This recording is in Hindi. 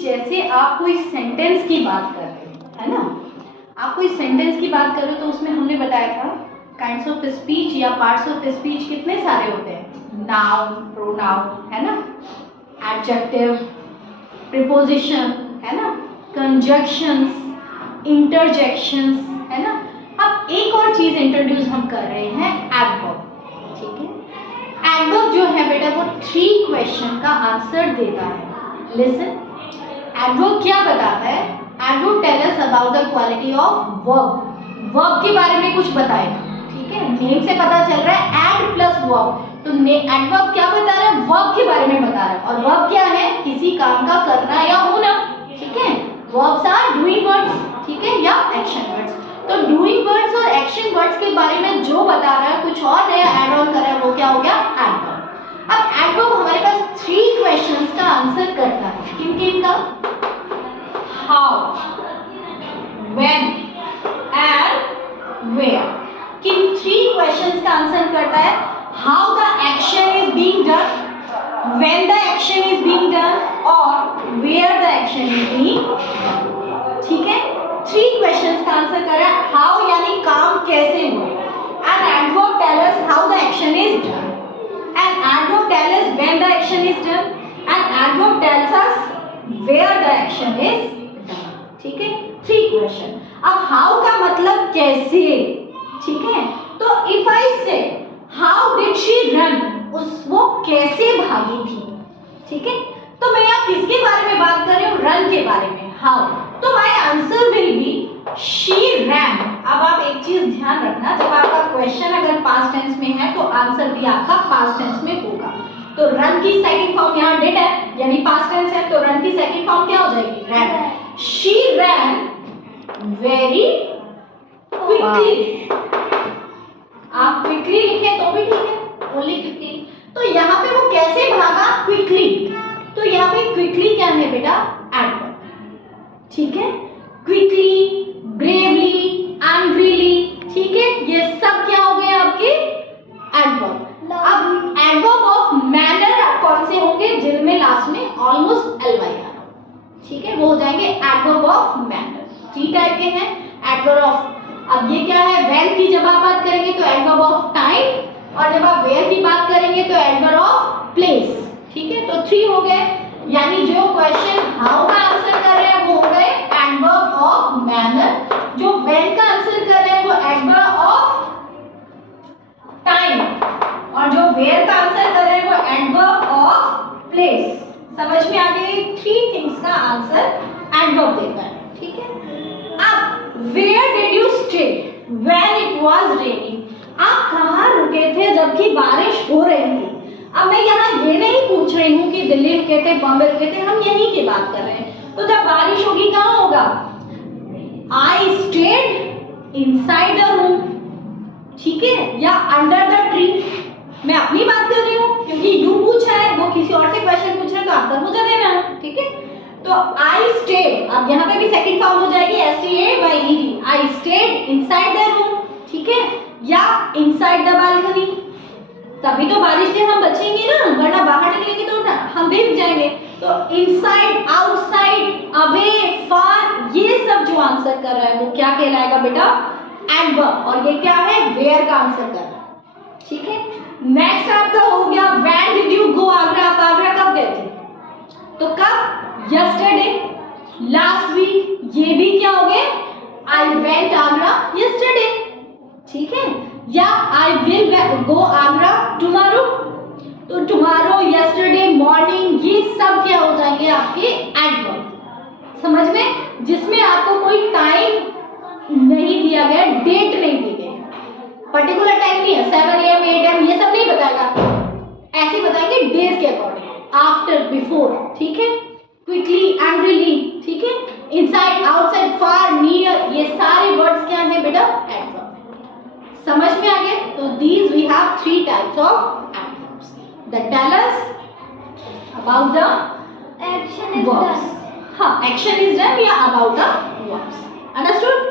जैसे आप कोई सेंटेंस की बात कर रहे हो, है ना, आप कोई सेंटेंस की बात कर रहे हो तो उसमें हमने बताया था काइंड्स ऑफ स्पीच या पार्ट्स ऑफ स्पीच कितने सारे होते हैं, नाउन, प्रोनाउन, है ना, एडजेक्टिव, प्रीपोजिशन, है ना, कंजक्शंस, इंटरजेक्शंस, है ना। अब एक और चीज इंट्रोड्यूस हम कर रहे हैं, एडवर्ब, ठीक है। एडवर्ब जो है बेटा वो 3 क्वेश्चन का आंसर देता है। लिसन, एडवर्ब क्या बताता है? Adverb tell us about the quality of verb, verb के बारे में कुछ बताएगा, ठीक है। नेम से पता चल रहा है एड प्लस वर्ब, तो एडवर्ब क्या बता रहा है? वर्ब के बारे में बता रहा है। और वर्ब क्या है? किसी काम का करना या होना, ठीक है। वर्ब्स आर डूइंग वर्ड्स, ठीक है, या एक्शन वर्ड्स। तो डूइंग वर्ड्स और एक्शन वर्ड्स के बारे में जो बता रहा है, कुछ और नया ऐड ऑन कर रहा है, वो क्या हो गया? एडवर्ब। अब एडवर्ब हमारे पास 3 क्वेश्चंस का आंसर करता है। किन किन का? How, when and where. किन 3 क्वेश्चंस का आंसर करता है? How the action is being done, when the action is being done और where the action is being done, ठीक है। 3 क्वेश्चंस का आंसर कर रहा है। हाउ यानी काम कैसे हुआ, and adverb tell us how the action is done, and adverb tell us when the action is done, and adverb tells us where the action is done, ठीक है। 3 क्वेश्चन। अब हाउ का मतलब कैसे, ठीक है। तो इफ आई से हाउ डिड शी रन, वो कैसे भागी थी, ठीक है। तो मैं यहाँ किसके बारे में बात कर रही हूँ? रन के बारे में, हाउ। तो my answer will be she रैन। अब आप एक चीज ध्यान रखना, जब आपका क्वेश्चन अगर पास्ट टेंस में है तो आंसर भी आपका पास्ट टेंस में होगा। तो रन की सेकंड फॉर्म यहाँ डिड है, यानी पास्ट टेंस है, तो रन की सेकंड फॉर्म क्या हो जाएगी? Ran. She ran very quickly. आप क्विकली लिखे तो भी ठीक है, ओनली क्विकली। तो यहाँ पे वो कैसे भागा? क्विकली। तो यहाँ पे क्विकली क्या है बेटा? एडवर्ब, ठीक है। क्विकली, ब्रेवली, एंग्रीली, ठीक है, ये सब क्या हो गए आपके? एडवर्ब। अब एडवर्ब ऑफ मैनर कौन से होंगे? जिनमें लास्ट में ऑलमोस्ट ly आ, ठीक है, वो हो जाएंगे एडवर्ब ऑफ मैनर। 3 टाइप के हैं एडवर्ब ऑफ। अब ये क्या है? व्हेन की जब आप बात करेंगे तो एडवर्ब ऑफ टाइम, और जब आप वेयर की बात करेंगे तो एडवर्ब ऑफ प्लेस, ठीक है। तो 3 हो गए, यानी जो क्वेश्चन हाउ का आंसर कर रहे हैं वो हो गए एडवर्ब ऑफ मैनर, जो व्हेन का आंसर कर रहे हैं वो एडवर्ब ऑफ टाइम, और जो वेयर का आंसर कर रहे हैं वो एडवर्ब ऑफ प्लेस। समझ में आ गई? 3 थिंग्स का आंसर एडवर्ब देता है, ठीक है। अब where did you stay when it was raining, आप कहाँ रुके थे जबकि बारिश हो रही थी? अब मैं यहाँ ये नहीं पूछ रही हूँ कि दिल्ली रुके थे, बॉम्बे रुके थे, हम यहीं की बात कर रहे हैं। तो जब बारिश होगी कहाँ होगा? I stayed inside the room, ठीक है, या अंडर द ट्री। मैं अपनी बात कर रही हूँ क्योंकि यू पूछा है, वो किसी और से क्वेश्चन पूछ रहे हैं तो आंसर मुझे देना है, ठीक है। तो आई स्टेड, अब यहाँ पे भी सेकंड फॉर्म हो जाएगी STAYED, I stayed inside the room, ठीक है, या इनसाइड द बालकनी। तभी तो बारिश से हम बचेंगे ना, वरना बाहर निकलेंगे तो हम भीग जाएंगे। तो इनसाइड, आउटसाइड, अवे, फार, ये सब जो आंसर कर रहा है वो क्या कहलाएगा बेटा? एडवर्ब। और ये क्या है? वेयर का आंसर कर रहा है, ठीक है। नेक्स्ट आपका हो गया when did you go Agra, आप आगरा कब गए थे? तो कब? यस्टरडे, लास्ट वीक, ये भी क्या हो गए? आई वेंट आगरा यस्टरडे, ठीक है, या I will go Agra tomorrow. तो टुमारो, यस्टरडे, मॉर्निंग, ये सब क्या हो जाएंगे आपके? एडवर्ब। समझ में? जिसमें आपको कोई टाइम नहीं दिया गया, डेट नहीं दी गई, पर्टिकुलर टाइम नहीं है, 7 AM 8 AM, ये सब नहीं बताएगा, ऐसे बताएंगे डेज के अकॉर्डिंग, आफ्टर, बिफोर, ठीक है, क्विकली, एंग्रीली, ठीक है, इनसाइड, आउटसाइड, फार, नियर, ये सारे वर्ड्स क्या है बेटा? एडवर्ब। समझ में आ गया? तो these we have 3 types of adverbs that tell us about the action is verbs. done. हाँ, action is done या about the verbs. Understood?